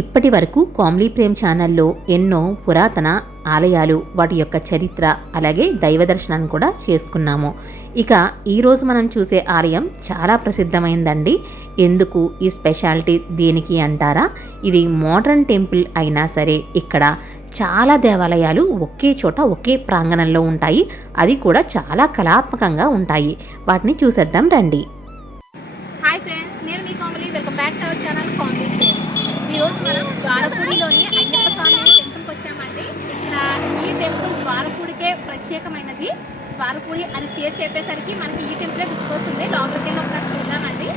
ఇప్పటి వరకు కామ్లీ ప్రేమ్ ఛానల్లో ఎన్నో పురాతన ఆలయాలు, వాటి యొక్క చరిత్ర, అలాగే దైవ దర్శనాన్ని కూడా చేసుకున్నాము. ఇక ఈరోజు మనం చూసే ఆలయం చాలా ప్రసిద్ధమైందండి. ఎందుకు ఈ స్పెషాలిటీ దేనికి అంటారా? ఇది మోడర్న్ టెంపుల్ అయినా సరే ఇక్కడ చాలా దేవాలయాలు ఒకే చోట ఒకే ప్రాంగణంలో ఉంటాయి. అవి కూడా చాలా కళాత్మకంగా ఉంటాయి. వాటిని చూసేద్దాం రండి. హాయ్ ఫ్రెండ్స్, నేను మీ Kamli. Welcome back to our channel Kamli Prem. ఈరోజు మనం ద్వారపూడిలోని అయ్యప్ప స్వామి టెంపుల్కి వచ్చామండి. ఇక్కడ ఈ టెంపుల్ ద్వారపూడికే ప్రత్యేకమైనది. ద్వారపూడి అని పేరు చెప్పేసరికి మనకి ఈ టెంపులే గుర్తుకొస్తుంది. లోపలికి ఒకసారి చూద్దామండి.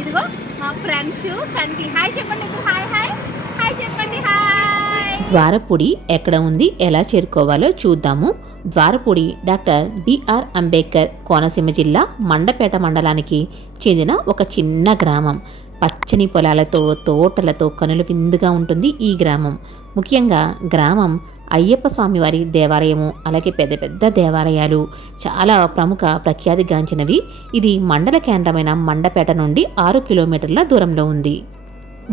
ఇదిగో మా ఫ్రెండ్స్ కంటి. హాయ్ చెప్పండి. హాయ్ హాయ్ హాయ్ చెప్పండి. హాయ్. ద్వారపూడి ఎక్కడ ఉంది, ఎలా చేరుకోవాలో చూద్దాము. ద్వారపూడి డాక్టర్ బిఆర్ అంబేద్కర్ కోనసీమ జిల్లా మండపేట మండలానికి చెందిన ఒక చిన్న గ్రామం. పచ్చని పొలాలతో, తోటలతో కనుల విందుగా ఉంటుంది ఈ గ్రామం. ముఖ్యంగా గ్రామం అయ్యప్ప స్వామివారి దేవాలయము, అలాగే పెద్ద పెద్ద దేవాలయాలు చాలా ప్రముఖ ప్రఖ్యాతిగాంచినవి. ఇది మండల కేంద్రమైన మండపేట నుండి 6 కిలోమీటర్ల దూరంలో ఉంది.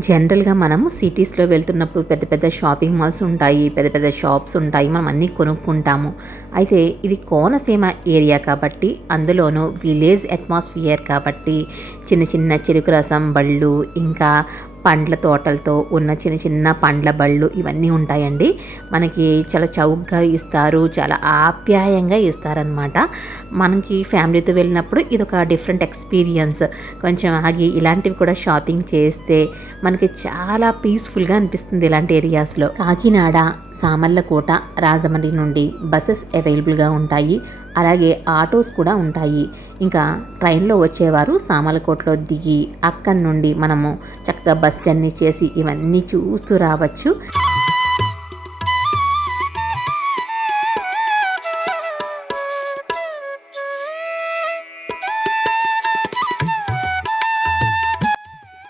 జనరల్గా మనం సిటీస్లో వెళ్తున్నప్పుడు పెద్ద పెద్ద షాపింగ్ మాల్స్ ఉంటాయి, పెద్ద పెద్ద షాప్స్ ఉంటాయి, మనం అన్నీ కొనుక్కుంటాము. అయితే ఇది కోనసీమ ఏరియా కాబట్టి, అందులోనూ విలేజ్ అట్మాస్ఫియర్ కాబట్టి చిన్న చిన్న చెరుకు రసం బళ్ళు, ఇంకా పండ్ల తోటలతో ఉన్న చిన్న చిన్న పండ్ల బళ్ళు ఇవన్నీ ఉంటాయండి. మనకి చాలా చౌకగా ఇస్తారు, చాలా ఆప్యాయంగా ఇస్తారనమాట. మనకి ఫ్యామిలీతో వెళ్ళినప్పుడు ఇది ఒక డిఫరెంట్ ఎక్స్పీరియన్స్. కొంచెం ఆగి ఇలాంటివి కూడా షాపింగ్ చేస్తే మనకి చాలా పీస్ఫుల్గా అనిపిస్తుంది ఇలాంటి ఏరియాస్లో. కాకినాడ, సామర్లకోట, రాజమండ్రి నుండి బస్సెస్ అవైలబుల్గా ఉంటాయి. అలాగే ఆటోస్ కూడా ఉంటాయి. ఇంకా ట్రైన్లో వచ్చేవారు సామర్లకోటలో దిగి అక్కడి నుండి మనము చక్కగా బస్ జర్నీ చేసి ఇవన్నీ చూస్తూ రావచ్చు.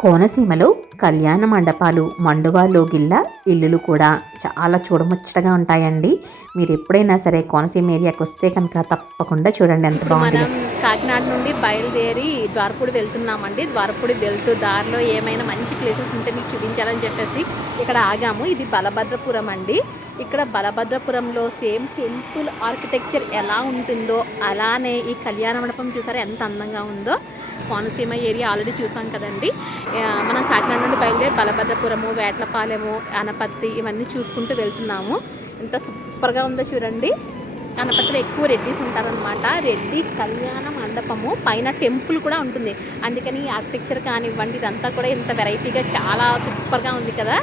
కోనసీమలో కళ్యాణ మండపాలు, మండువాలోగిళ్ళ ఇల్లులు కూడా చాలా చూడముచ్చటగా ఉంటాయండి. మీరు ఎప్పుడైనా సరే కోనసీమ ఏరియాకి వస్తే కనుక తప్పకుండా చూడండి, ఎంత బాగుంది. మనం కాకినాడ నుండి బయలుదేరి ద్వారపూడి వెళ్తున్నామండి. ద్వారపూడి వెళ్తూ దారిలో ఏమైనా మంచి ప్లేసెస్ ఉంటే మీకు చూపించాలని చెప్పేసి ఇక్కడ ఆగాము. ఇది బలభద్రపురం అండి. ఇక్కడ బలభద్రపురంలో సేమ్ టెంపుల్ ఆర్కిటెక్చర్ ఎలా ఉంటుందో అలానే ఈ కళ్యాణ మండపం చూసారా ఎంత అందంగా ఉందో. కోనసీమ ఏరియా ఆల్రెడీ చూసాం కదండి. మనం కాకినాడ నుండి బయలుదేరి బలభద్రపురము, వేట్లపాలెము, అనపత్తి ఇవన్నీ చూసుకుంటూ వెళ్తున్నాము. ఎంత సూపర్గా ఉందో చూడండి. అనపత్తిలో ఎక్కువ రెడ్డీస్ ఉంటారనమాట. రెడ్డి కళ్యాణ మండపము పైన టెంపుల్ కూడా ఉంటుంది. అందుకని ఆర్కిటెక్చర్ కానివ్వండి ఇదంతా కూడా ఇంత వెరైటీగా చాలా సూపర్గా ఉంది కదా.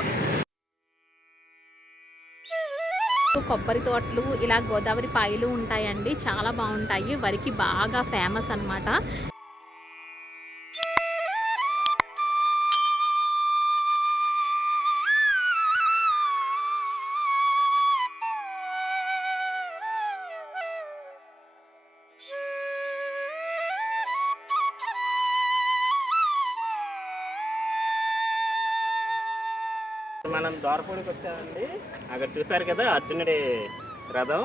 కొబ్బరి తోటలు, ఇలా గోదావరి పాయలు ఉంటాయండి, చాలా బాగుంటాయి. వరికి బాగా ఫేమస్ అన్నమాట. మనం ద్వారపూడికి వచ్చామండి. అక్కడ చూసారు కదా అర్జునుడి రథం.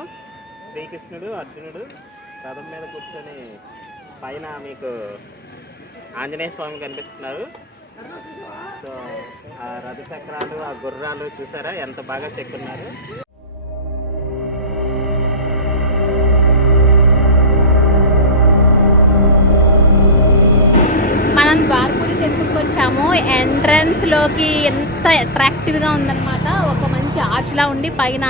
శ్రీకృష్ణుడు అర్జునుడు రథం మీద కూర్చొని పైన మీకు ఆంజనేయ స్వామి కనిపిస్తున్నారు. సో ఆ రథ చక్రాలు, ఆ గుర్రాలు చూసారా ఎంత బాగా చెక్కున్నారు. మనం ద్వారపూడి టెంపుల్కి వచ్చాము. ఎంట్రన్స్లోకి ఎంత అట్రాక్టివ్గా ఉందన్నమాట. ఒక మంచి ఆర్చ్లా ఉండి పైన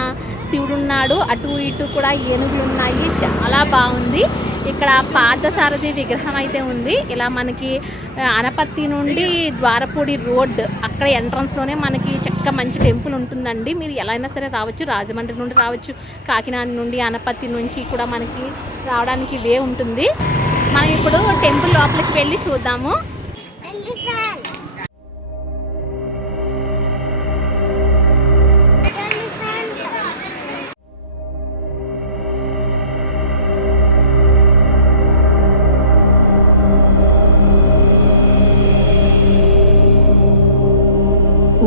శివుడు ఉన్నాడు, అటు ఇటు కూడా ఏనుగులు ఉన్నాయి, చాలా బాగుంది. ఇక్కడ పార్థసారథి విగ్రహం అయితే ఉంది. ఇలా మనకి అనపత్తి నుండి ద్వారపూడి రోడ్ అక్కడ ఎంట్రన్స్లోనే మనకి చక్కగా మంచి టెంపుల్ ఉంటుందండి. మీరు ఎలా అయినా సరే రావచ్చు. రాజమండ్రి నుండి రావచ్చు, కాకినాడ నుండి, అనపత్తి నుంచి కూడా మనకి రావడానికి వే ఉంటుంది. మనం ఇప్పుడు టెంపుల్ లోపలికి వెళ్ళి చూద్దాము.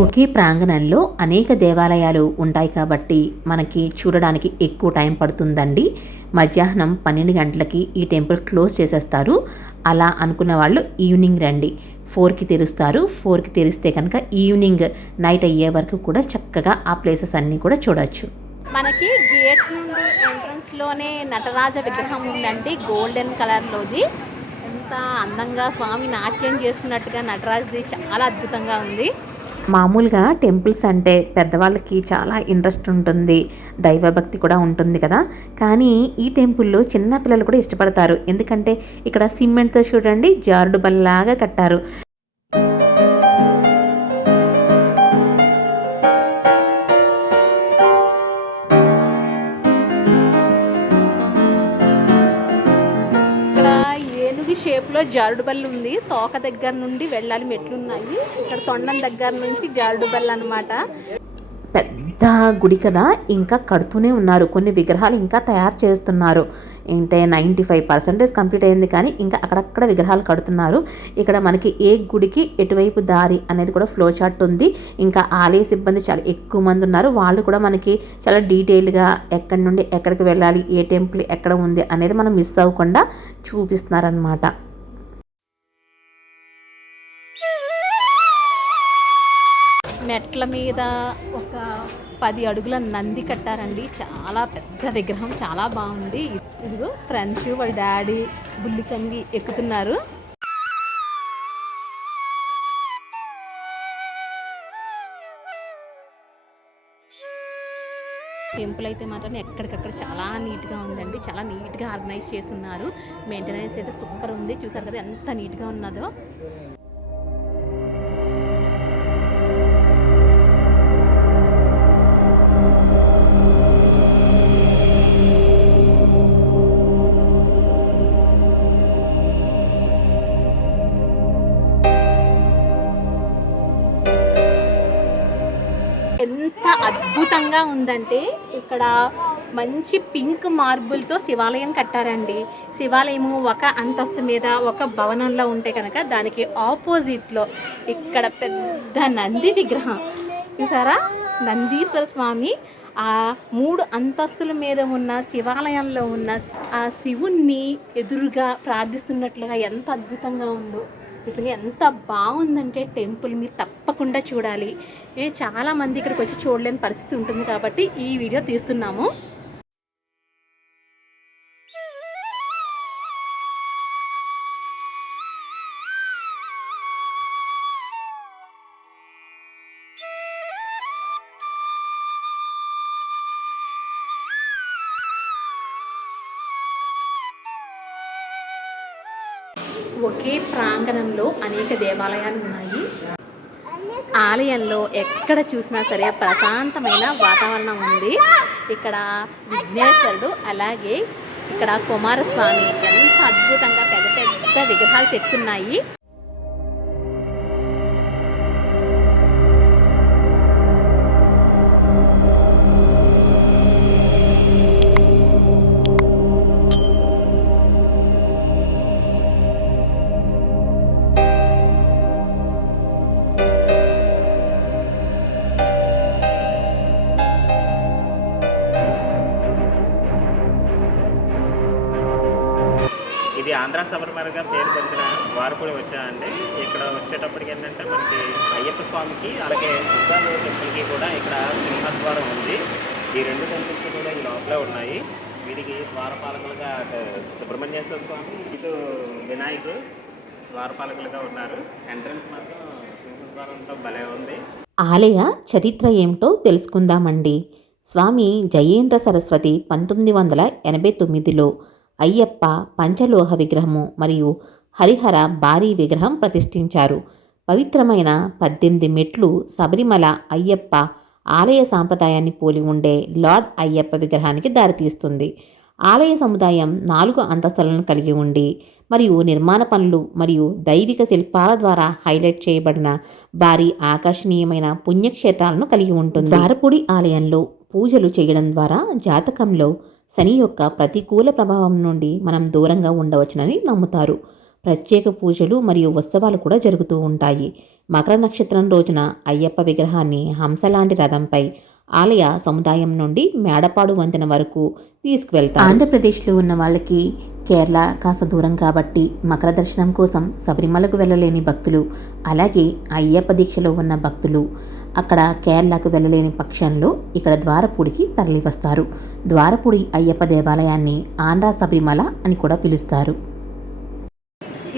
ఒకే ప్రాంగణంలో అనేక దేవాలయాలు ఉంటాయి కాబట్టి మనకి చూడడానికి ఎక్కువ టైం పడుతుందండి. మధ్యాహ్నం 12 గంటలకి ఈ టెంపుల్ క్లోజ్ చేసేస్తారు. అలా అనుకున్న వాళ్ళు ఈవినింగ్ రండి. 4కి తెరుస్తారు. 4కి తెరిస్తే కనుక ఈవినింగ్ నైట్ అయ్యే వరకు కూడా చక్కగా ఆ ప్లేసెస్ అన్నీ కూడా చూడొచ్చు. మనకి గేట్ నుండి ఎంట్రన్స్లోనే నటరాజ విగ్రహం ఉందండి, గోల్డెన్ కలర్లోది. ఎంత అందంగా స్వామి నాట్యం చేస్తున్నట్టుగా నటరాజుది చాలా అద్భుతంగా ఉంది. మామూలుగా టెంపుల్స్ అంటే పెద్దవాళ్ళకి చాలా ఇంట్రెస్ట్ ఉంటుంది, దైవభక్తి కూడా ఉంటుంది కదా. కానీ ఈ టెంపుల్లో చిన్న పిల్లలు కూడా ఇష్టపడతారు. ఎందుకంటే ఇక్కడ సిమెంట్తో చూడండి జారుడు బల్లలాగా కట్టారు. ఇక్కడ ఏనుగు షేప్లో జారుడు బల్ల ఉంది. తోక దగ్గర నుండి వెళ్ళాలి, మెట్లున్నాయి. ఇక్కడ తొండం దగ్గర నుంచి జారుడు బల్ల అనమాట. పెద్ద గుడి కదా, ఇంకా కడుతూనే ఉన్నారు. కొన్ని విగ్రహాలు ఇంకా తయారు చేస్తున్నారు. అంటే 95% కంప్లీట్ అయింది, కానీ ఇంకా అక్కడక్కడ విగ్రహాలు కడుతున్నారు. ఇక్కడ మనకి ఏ గుడికి ఎటువైపు దారి అనేది కూడా ఫ్లో చార్ట్ ఉంది. ఇంకా ఆలయ సిబ్బంది చాలా ఎక్కువ మంది ఉన్నారు. వాళ్ళు కూడా మనకి చాలా డీటెయిల్గా ఎక్కడి నుండి ఎక్కడికి వెళ్ళాలి, ఏ టెంపుల్ ఎక్కడ ఉంది అనేది మనం మిస్ అవ్వకుండా చూపిస్తున్నారనమాట. మెట్ల మీద ఒక 10 అడుగుల నంది కట్టారండి. చాలా పెద్ద విగ్రహం, చాలా బాగుంది. ఇదిగో ఫ్రెండ్స్ వాళ్ళ డాడీ బుల్లికంగి ఎక్కుతున్నారు. టెంపుల్ అయితే మాత్రం ఎక్కడికక్కడ చాలా నీట్గా ఉందండి. చాలా నీట్గా ఆర్గనైజ్ చేసి ఉన్నారు. మెయింటెనెన్స్ అయితే సూపర్ ఉంది. చూసారు కదా ఎంత నీట్గా ఉన్నదో. ఎంత అద్భుతంగా ఉందంటే ఇక్కడ మంచి పింక్ మార్బుల్తో శివాలయం కట్టారండి. శివాలయము ఒక అంతస్తు మీద ఒక భవనంలో ఉంటే కనుక దానికి ఆపోజిట్లో ఇక్కడ పెద్ద నంది విగ్రహం చూసారా. నందీశ్వర స్వామి ఆ 3 అంతస్తుల మీద ఉన్న శివాలయంలో ఉన్న ఆ శివుణ్ణి ఎదురుగా ప్రార్థిస్తున్నట్లుగా ఎంత అద్భుతంగా ఉందో. అసలు ఎంత బాగుందంటే టెంపుల్ మీరు తప్పకుండా చూడాలి. చాలామంది ఇక్కడికి వచ్చి చూడలేని పరిస్థితి ఉంటుంది కాబట్టి ఈ వీడియో తీస్తున్నాము. ఒకే ప్రాంగణంలో అనేక దేవాలయాలు ఉన్నాయి. ఆలయంలో ఎక్కడ చూసినా సరే ప్రశాంతమైన వాతావరణం ఉంది. ఇక్కడ విఘ్నేశ్వరుడు, అలాగే ఇక్కడ కుమారస్వామి ఎంత అద్భుతంగా పెద్ద పెద్ద విగ్రహాలు చెక్కున్నాయి. ఇది ఆంధ్ర శబరిమలగా పేరు పొందిన ద్వారపూడి వచ్చామండి. ఇక్కడ వచ్చేటప్పటికి ఏంటంటే మనకి అయ్యప్ప స్వామికి అలాగే దుర్గాదేవి టెంపుల్కి కూడా ఇక్కడ సింహద్వారం ఉంది. ఈ 2 టెంపుల్స్ కూడా ఈ లోపలే ఉన్నాయి. వీటికి ద్వారపాలకులుగా సుబ్రహ్మణ్యేశ్వర స్వామి, ఇటు వినాయకుడు ద్వారపాలకులుగా ఉన్నారు. ఎంట్రన్స్ మాత్రం సింహద్వారంతో భలే ఉంది. ఆలయ చరిత్ర ఏమిటో తెలుసుకుందామండి. స్వామి జయేంద్ర సరస్వతి 1989లో అయ్యప్ప పంచలోహ విగ్రహము మరియు హరిహర భారీ విగ్రహం ప్రతిష్ఠించారు. పవిత్రమైన 18 మెట్లు శబరిమల అయ్యప్ప ఆలయ సాంప్రదాయాన్ని పోలి ఉండే లార్డ్ అయ్యప్ప విగ్రహానికి దారితీస్తుంది. ఆలయ సముదాయం 4 అంతస్తులను కలిగి ఉండి మరియు నిర్మాణ పనులు మరియు దైవిక శిల్పాల ద్వారా హైలైట్ చేయబడిన భారీ ఆకర్షణీయమైన పుణ్యక్షేత్రాలను కలిగి ఉంటుంది. ద్వారపూడి ఆలయంలో పూజలు చేయడం ద్వారా జాతకంలో శని యొక్క ప్రతికూల ప్రభావం నుండి మనం దూరంగా ఉండవచ్చునని నమ్ముతారు. ప్రత్యేక పూజలు మరియు ఉత్సవాలు కూడా జరుగుతూ ఉంటాయి. మకర నక్షత్రం రోజున అయ్యప్ప విగ్రహాన్ని హంసలాంటి రథంపై ఆలయ సముదాయం నుండి మేడపాడు వంతెన వరకు తీసుకువెళ్తారు. ఆంధ్రప్రదేశ్లో ఉన్న వాళ్ళకి కేరళ కాస్త దూరం కాబట్టి మకర దర్శనం కోసం శబరిమలకు వెళ్ళలేని భక్తులు, అలాగే అయ్యప్ప దీక్షలో ఉన్న భక్తులు అక్కడ కేరళకు వెళ్ళలేని పక్షంలో ఇక్కడ ద్వారపూడికి తరలి వస్తారు. ద్వారపూడి అయ్యప్ప దేవాలయాన్ని ఆంధ్ర శబరిమల అని కూడా పిలుస్తారు.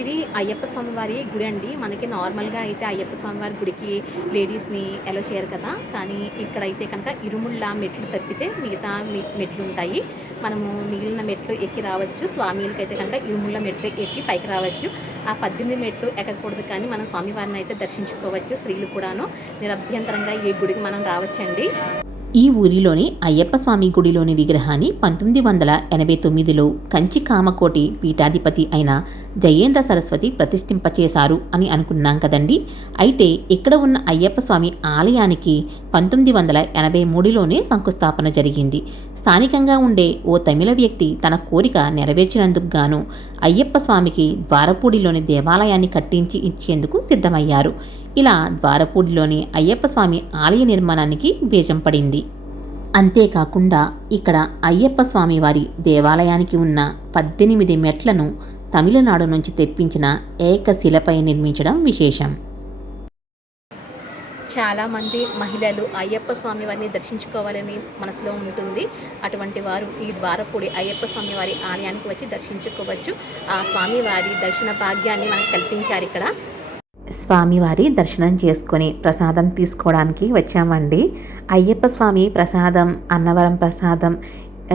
ఇది అయ్యప్ప స్వామివారి గుడి అండి. మనకి నార్మల్గా అయితే అయ్యప్ప స్వామివారి గుడికి లేడీస్ని అలో చేయరు కదా, కానీ ఇక్కడైతే కనుక ఇరుముళ్ళ మెట్లు తప్పితే మిగతా మెట్లు ఉంటాయి. మనము మిగిలిన మెట్లు ఎక్కి రావచ్చు. స్వామిలకి అయితే కనుక ఇరుముళ్ళ మెట్లు ఎక్కి పైకి రావచ్చు. ఆ 18 మెట్లు ఎక్కకూడదు, కానీ మనం స్వామివారిని అయితే దర్శించుకోవచ్చు. స్త్రీలు కూడాను నిరభ్యంతరంగా ఈ గుడికి మనం రావచ్చండి. ఈ ఊరిలోని అయ్యప్ప స్వామి గుడిలోని విగ్రహాన్ని 1989లో కంచి కామకోటి పీఠాధిపతి అయిన జయేంద్ర సరస్వతి ప్రతిష్ఠింపచేశారు అని అనుకున్నాం కదండి. అయితే ఇక్కడ ఉన్న అయ్యప్ప స్వామి ఆలయానికి 1983లోనే శంకుస్థాపన జరిగింది. స్థానికంగా ఉండే ఓ తమిళ వ్యక్తి తన కోరిక నెరవేర్చినందుకు గాను అయ్యప్ప స్వామికి ద్వారపూడిలోని దేవాలయాన్ని కట్టించి ఇచ్చేందుకు సిద్ధమయ్యారు. ఇలా ద్వారపూడిలోని అయ్యప్ప స్వామి ఆలయ నిర్మాణానికి బీజం పడింది. అంతేకాకుండా ఇక్కడ అయ్యప్ప స్వామి వారి దేవాలయానికి ఉన్న 18 మెట్లను తమిళనాడు నుంచి తెప్పించిన ఏకశిలపై నిర్మించడం విశేషం. చాలామంది మహిళలు అయ్యప్ప స్వామి వారిని దర్శించుకోవాలని మనసులో ఉంటుంది. అటువంటి వారు ఈ ద్వారపూడి అయ్యప్ప స్వామి వారి ఆలయానికి వచ్చి దర్శించుకోవచ్చు. ఆ స్వామివారి దర్శన భాగ్యాన్ని మనకు కల్పించారు. ఇక్కడ స్వామివారి దర్శనం చేసుకొని ప్రసాదం తీసుకోవడానికి వచ్చామండి. అయ్యప్ప స్వామి ప్రసాదం, అన్నవరం ప్రసాదం,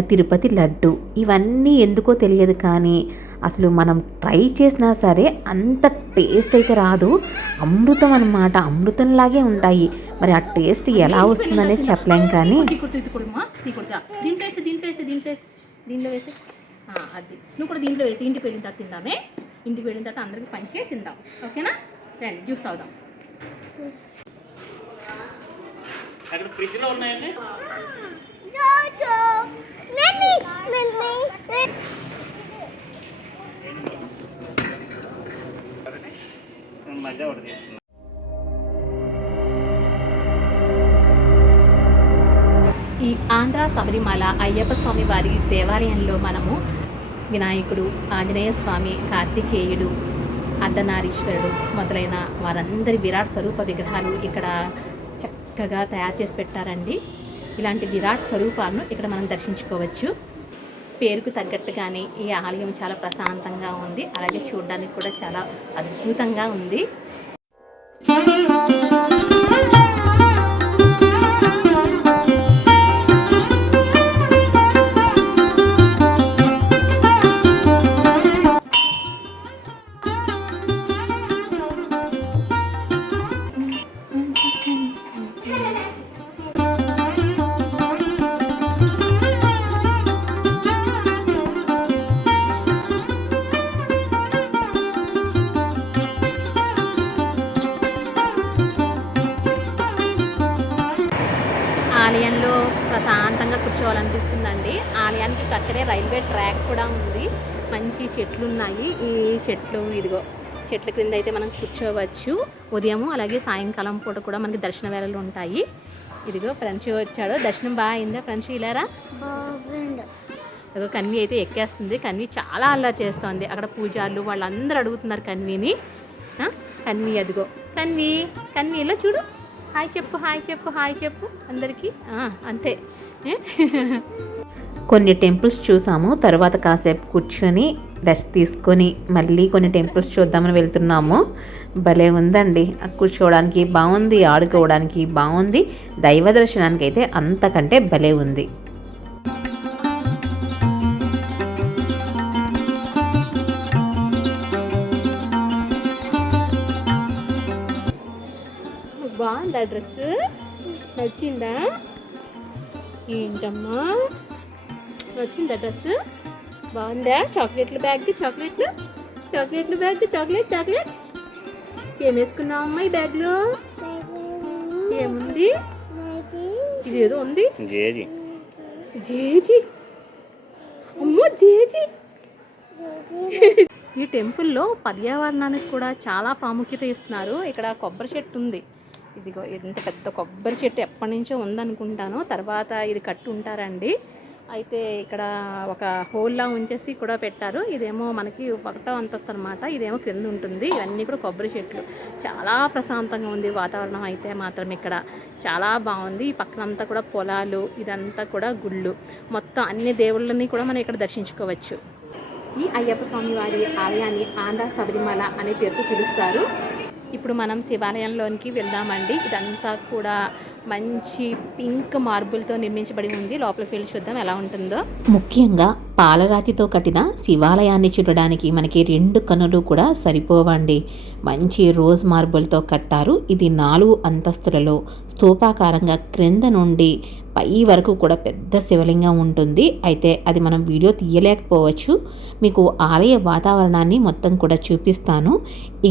తిరుపతి లడ్డు ఇవన్నీ ఎందుకో తెలియదు, కానీ అసలు మనం ట్రై చేసినా సరే అంత టేస్ట్ అయితే రాదు. అమృతం అన్నమాట, అమృతంలాగే ఉంటాయి. మరి ఆ టేస్ట్ ఎలా వస్తుందనేది చెప్పలేం. కానీ దీంట్లో వేసి అది నువ్వు కూడా దీంట్లో వేసి ఇంటికి వెళ్ళిన తర్వాత తిందామే. ఇంటికి వెళ్ళిన తర్వాత అందరికి పంచే తిందాం. ఓకేనా? రండి జ్యూస్ తాగుదాం. అక్కడ ఫ్రిడ్జ్లో ఉన్నాయండి. మధ్య ఒకటి తీసుకున్నాం. ఈ ఆంధ్ర శబరిమల అయ్యప్ప స్వామి వారి దేవాలయంలో మనము వినాయకుడు, ఆంజనేయ స్వామి, కార్తికేయుడు, అర్ధనారీశ్వరుడు మొదలైన వారందరి విరాట్ స్వరూప విగ్రహాలు ఇక్కడ చక్కగా తయారు చేసి పెట్టారండి. ఇలాంటి విరాట్ స్వరూపాలను ఇక్కడ మనం దర్శించుకోవచ్చు. పేరుకు తగ్గట్టుగానే ఈ ఆలయం చాలా ప్రశాంతంగా ఉంది, అలాగే చూడడానికి కూడా చాలా అద్భుతంగా ఉంది. ఆలయంలో ప్రశాంతంగా కూర్చోవాలనిపిస్తుందండి. ఆలయానికి ప్రక్కనే రైల్వే ట్రాక్ కూడా ఉంది. మంచి చెట్లు ఉన్నాయి. ఈ చెట్లు ఇదిగో చెట్ల క్రింద అయితే మనం కూర్చోవచ్చు. ఉదయము అలాగే సాయంకాలం పూట కూడా మనకి దర్శన వేళలు ఉంటాయి. ఇదిగో ఫ్రెండ్స్ వచ్చాడు. దర్శనం బాగా అయిందా ఫ్రెండ్స్? ఇలారా ఇదిగో కన్వి అయితే ఎక్కేస్తుంది. కన్వి చాలా అల్లరి చేస్తోంది. అక్కడ పూజారులు వాళ్ళందరూ అడుగుతున్నారు కన్విని. కన్వి అదిగో కన్వి ఇలా చూడు. హాయ్ చెప్పు, హాయ్ చెప్పు, హాయ్ చెప్పు అందరికీ. అంతే. కొన్ని టెంపుల్స్ చూసాము. తర్వాత కాసేపు కూర్చొని రెస్ట్ తీసుకొని మళ్ళీ కొన్ని టెంపుల్స్ చూద్దామని వెళ్తున్నాము. భలే ఉందండి. కూర్చోవడానికి బాగుంది, ఆడుకోవడానికి బాగుంది, దైవ దర్శనానికి అయితే అంతకంటే భలే ఉంది. బాగుందా డ్రెస్? నచ్చిందా? ఏంటమ్మా నచ్చిందా డ్రెస్? బాగుందా? చాక్లెట్ల బ్యాగ్, చాక్లెట్లు బ్యాగ్, చాక్లెట్ ఏం వేసుకున్నావమ్మా ఈ బ్యాగ్లో? ఏముంది? ఇది ఏదో ఉంది. జేజీ అమ్మో జేజీ. ఈ టెంపుల్లో పర్యావరణానికి కూడా చాలా ప్రాముఖ్యత ఇస్తున్నారు. ఇక్కడ కొబ్బరి చెట్టు ఉంది. ఇదిగో ఎంత పెద్ద కొబ్బరి చెట్టు ఎప్పటి నుంచో ఉందనుకుంటాను. తర్వాత ఇది కట్టు ఉంటారండి. అయితే ఇక్కడ ఒక హోల్లా ఉంచేసి కూడా పెట్టారు. ఇదేమో మనకి 1వ అంతస్తు అనమాట. ఇదేమో కింద ఉంటుంది. ఇవన్నీ కూడా కొబ్బరి చెట్లు. చాలా ప్రశాంతంగా ఉంది వాతావరణం అయితే మాత్రం ఇక్కడ చాలా బాగుంది. ఈ పక్కనంతా కూడా పొలాలు, ఇదంతా కూడా గుళ్ళు. మొత్తం అన్ని దేవుళ్ళని కూడా మనం ఇక్కడ దర్శించుకోవచ్చు. ఈ అయ్యప్ప స్వామి వారి ఆలయాన్ని ఆంధ్ర శబరిమల అనే పేరుతో పిలుస్తారు. ఇప్పుడు మనం శివాలయంలోనికి వెళ్దామండి. ఇదంతా కూడా మంచి పింక్ మార్బుల్తో నిర్మించబడి ఉంది. లోపలికి వెళ్ళి చూద్దాం ఎలా ఉంటుందో. ముఖ్యంగా పాలరాతితో కట్టిన శివాలయాన్ని చూడడానికి మనకి 2 కన్నులు కూడా సరిపోవండి. మంచి రోజ్ మార్బుల్తో కట్టారు. ఇది 4 అంతస్తులలో స్తూపాకారంగా క్రింద నుండి పై వరకు కూడా పెద్ద శివలింగం ఉంటుంది. అయితే అది మనం వీడియో తీయలేకపోవచ్చు. మీకు ఆలయ వాతావరణాన్ని మొత్తం కూడా చూపిస్తాను.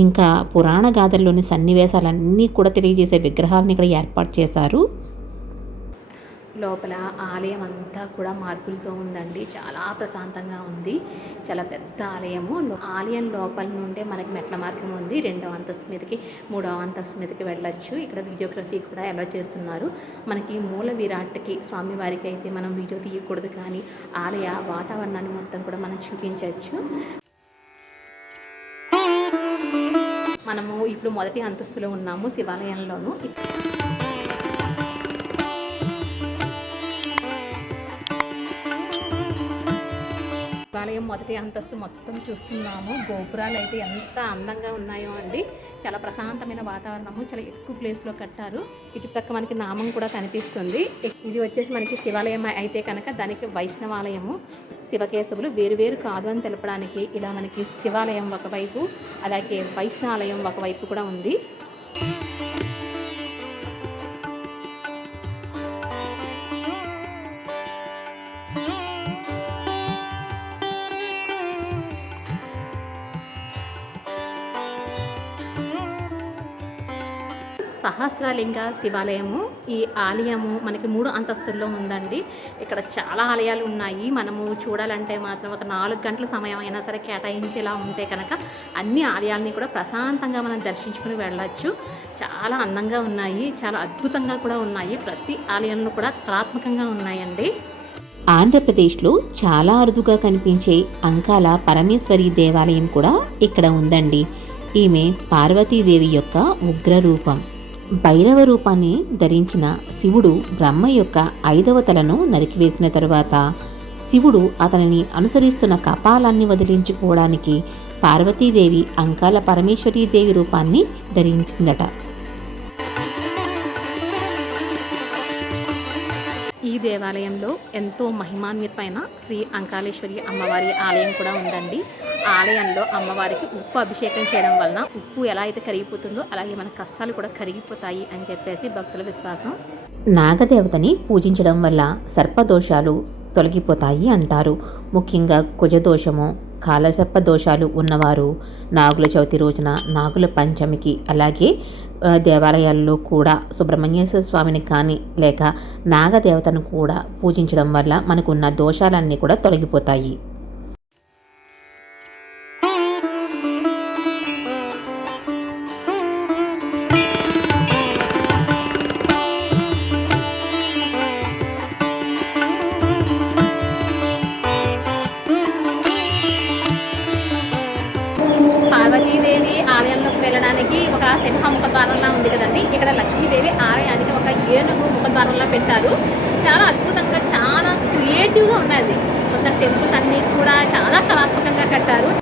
ఇంకా పురాణ గాథల్లోని సన్నివేశాలన్నీ కూడా తెలియజేసే విగ్రహాలను ఇక్కడ ఏర్పాటు చేశారు. లోపల ఆలయం అంతా కూడా మార్పులతో ఉందండి. చాలా ప్రశాంతంగా ఉంది. చాలా పెద్ద ఆలయము. ఆలయం లోపల నుండే మనకి మెట్ల మార్గం ఉంది. 2వ అంతస్తు మీదకి 3వ అంతస్తు మీదకి వెళ్ళొచ్చు. ఇక్కడ వీడియోగ్రఫీ కూడా ఎలా చేస్తున్నారు. మనకి మూల విరాట్కి స్వామివారికి అయితే మనం వీడియో తీయకూడదు, కానీ ఆలయ వాతావరణాన్ని మొత్తం కూడా మనం చూపించవచ్చు. మనము ఇప్పుడు 1వ అంతస్తులో ఉన్నాము శివాలయంలోను. శివాలయం 1వ అంతస్తు మొత్తం చూస్తున్నాము. గోపురాలు అయితే ఎంత అందంగా ఉన్నాయో అండి. చాలా ప్రశాంతమైన వాతావరణము. చాలా ఎక్కువ ప్లేస్లో కట్టారు. ఇటు పక్క మనకి నామం కూడా కనిపిస్తుంది. ఇది వచ్చేసి మనకి శివాలయం అయితే కనుక దానికి వైష్ణవాలయము. శివకేశవులు వేరు కాదు అని తెలపడానికి ఇలా మనకి శివాలయం ఒకవైపు, అలాగే వైష్ణవాలయం ఒకవైపు కూడా ఉంది. సహస్రలింగ శివాలయము. ఈ ఆలయము మనకి 3 అంతస్తుల్లో ఉందండి. ఇక్కడ చాలా ఆలయాలు ఉన్నాయి. మనము చూడాలంటే మాత్రం ఒక 4 గంటల సమయం అయినా సరే కేటాయించేలా ఉంటే కనుక అన్ని ఆలయాలని కూడా ప్రశాంతంగా మనం దర్శించుకుని వెళ్ళచ్చు. చాలా అందంగా ఉన్నాయి. చాలా అద్భుతంగా కూడా ఉన్నాయి. ప్రతి ఆలయంలో కూడా కళాత్మకంగా ఉన్నాయండి. ఆంధ్రప్రదేశ్లో చాలా అరుదుగా కనిపించే అంకాల పరమేశ్వరి దేవాలయం కూడా ఇక్కడ ఉందండి. ఈమె పార్వతీదేవి యొక్క ఉగ్రరూపం. భైరవ రూపాన్ని ధరించిన శివుడు బ్రహ్మ యొక్క 5వ తలను నరికివేసిన తరువాత శివుడు అతనిని అనుసరిస్తున్న కపాలాన్ని వదిలించుకోవడానికి పార్వతీదేవి అంకాల పరమేశ్వరీదేవి రూపాన్ని ధరించిందట. ఈ దేవాలయంలో ఎంతో మహిమాన్వితమైన శ్రీ అంకాళేశ్వరి అమ్మవారి ఆలయం కూడా ఉందండి. ఆలయంలో అమ్మవారికి ఉప్పు అభిషేకం చేయడం వలన ఉప్పు ఎలా అయితే కరిగిపోతుందో అలాగే మన కష్టాలు కూడా కరిగిపోతాయి అని చెప్పేసి భక్తుల విశ్వాసం. నాగదేవతని పూజించడం వల్ల సర్పదోషాలు తొలగిపోతాయి అంటారు. ముఖ్యంగా కుజదోషము, కాలసర్ప దోషాలు ఉన్నవారు నాగుల చవితి రోజున, నాగుల పంచమికి, అలాగే దేవాలయాల్లో కూడా సుబ్రహ్మణ్యేశ్వర స్వామిని కానీ లేక నాగదేవతను కూడా పూజించడం వల్ల మనకున్న దోషాలన్నీ కూడా తొలగిపోతాయి. పార్వతీదేవి ఆలయంలోకి వెళ్ళడానికి ఒక సింహ ముఖద్వారంలా ఉంది కదండి. ఇక్కడ లక్ష్మీదేవి ఆలయానికి ఒక ఏనుగు ముఖద్వారంలా పెట్టారు. చాలా అద్భుతంగా, చాలా క్రియేటివ్గా ఉన్నది. మొత్తం టెంపుల్స్ అన్నీ కూడా చాలా కళాత్మకంగా కట్టారు.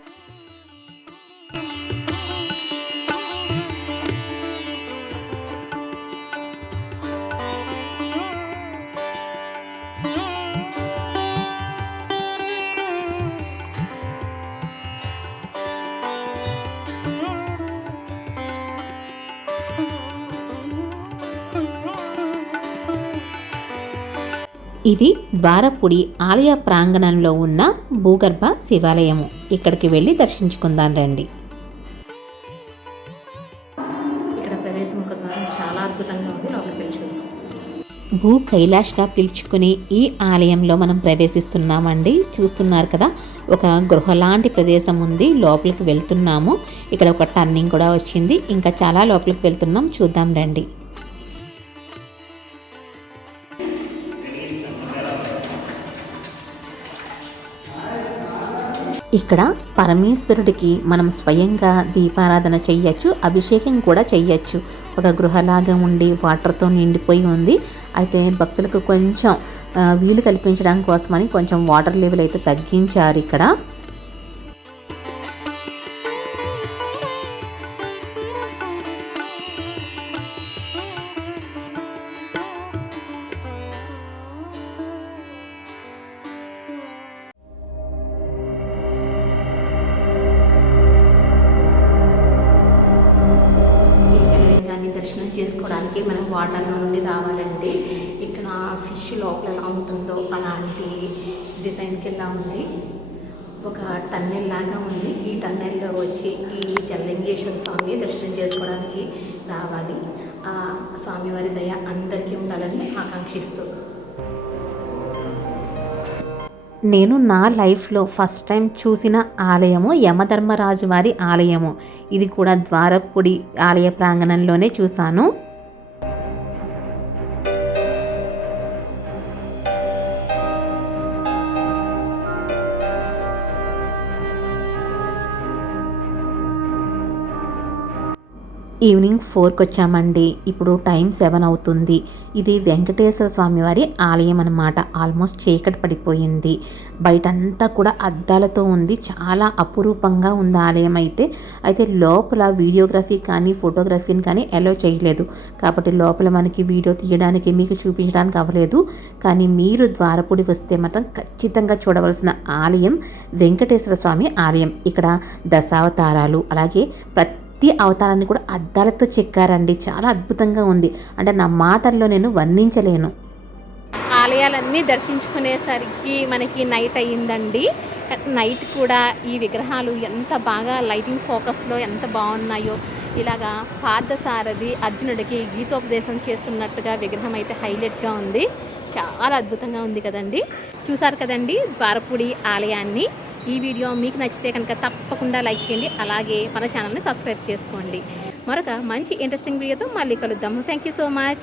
ఇది ద్వారపుడి ఆలయ ప్రాంగణంలో ఉన్న భూగర్భ శివాలయము. ఇక్కడికి వెళ్ళి దర్శించుకుందాం రండి. ఇక్కడ ప్రవేశ ముఖద్వారం చాలా అద్భుతంగా ఉంది. లోపలికి వెళ్ళి చూద్దాం. భూ కైలాష్గా పిలుచుకునే ఈ ఆలయంలో మనం ప్రవేశిస్తున్నామండి. చూస్తున్నారు కదా, ఒక గృహ లాంటి ప్రదేశం ఉంది. లోపలికి వెళ్తున్నాము. ఇక్కడ ఒక టర్నింగ్ కూడా వచ్చింది. ఇంకా చాలా లోపలికి వెళ్తున్నాం. చూద్దాం రండి. ఇక్కడ పరమేశ్వరుడికి మనం స్వయంగా దీపారాధన చెయ్యొచ్చు, అభిషేకం కూడా చెయ్యొచ్చు. ఒక గృహలాగా ఉండి వాటర్తో నిండిపోయి ఉంది. అయితే భక్తులకు కొంచెం వీలు కల్పించడం కోసమని కొంచెం వాటర్ లెవెల్ అయితే తగ్గించారు ఇక్కడ. దర్శనం చేసుకోవడానికి మనం వాటర్ నుండి రావాలండి. ఇక్కడ ఫిష్ లోపల ఎలా ఉంటుందో అలాంటి డిజైన్ కింద ఉంది. ఒక టన్నెల్ లాగా ఉంది. ఈ టన్నెల్లో వచ్చి ఈ జలలింగేశ్వర స్వామి దర్శనం చేసుకోవడానికి రావాలి. ఆ స్వామివారి దయ అందరికీ ఉండాలని ఆకాంక్షిస్తూ నేను నా లైఫ్లో ఫస్ట్ టైం చూసిన ఆలయము యమధర్మరాజు వారి ఆలయము. ఇది కూడా ద్వారపుడి ఆలయ ప్రాంగణంలోనే చూశాను. ఈవినింగ్ 4కి వచ్చామండి. ఇప్పుడు టైం 7 అవుతుంది. ఇది వెంకటేశ్వర స్వామివారి ఆలయం అన్నమాట. ఆల్మోస్ట్ చీకటి పడిపోయింది. బయటంతా కూడా అద్దాలతో ఉంది. చాలా అపురూపంగా ఉంది ఆలయం అయితే లోపల వీడియోగ్రఫీ కానీ ఫోటోగ్రఫీని కానీ అలో చేయలేదు. కాబట్టి లోపల మనకి వీడియో తీయడానికి మీకు చూపించడానికి అవ్వలేదు. కానీ మీరు ద్వారపుడి వస్తే మాత్రం ఖచ్చితంగా చూడవలసిన ఆలయం వెంకటేశ్వర స్వామి ఆలయం. ఇక్కడ దశావతారాలు అలాగే ప్రతి అవతారాన్ని కూడా అద్దాలతో చెక్కారండి. చాలా అద్భుతంగా ఉంది. అంటే నా మాటల్లో నేను వర్ణించలేను. ఆలయాలన్నీ దర్శించుకునేసరికి మనకి నైట్ అయ్యిందండి. నైట్ కూడా ఈ విగ్రహాలు ఎంత బాగా లైటింగ్ ఫోకస్లో ఎంత బాగున్నాయో. ఇలాగా పార్థసారథి అర్జునుడికి గీతోపదేశం చేస్తున్నట్టుగా విగ్రహం అయితే హైలైట్గా ఉంది. చాలా అద్భుతంగా ఉంది కదండి. చూసారు కదండి ద్వారపుడి ఆలయాన్ని. ఈ వీడియో మీకు నచ్చితే కనుక తప్పకుండా లైక్ చేయండి. అలాగే మన ఛానల్ని సబ్స్క్రైబ్ చేసుకోండి. మరొక మంచి ఇంట్రెస్టింగ్ వీడియోతో మళ్ళీ కలుద్దాము. Thank you so much.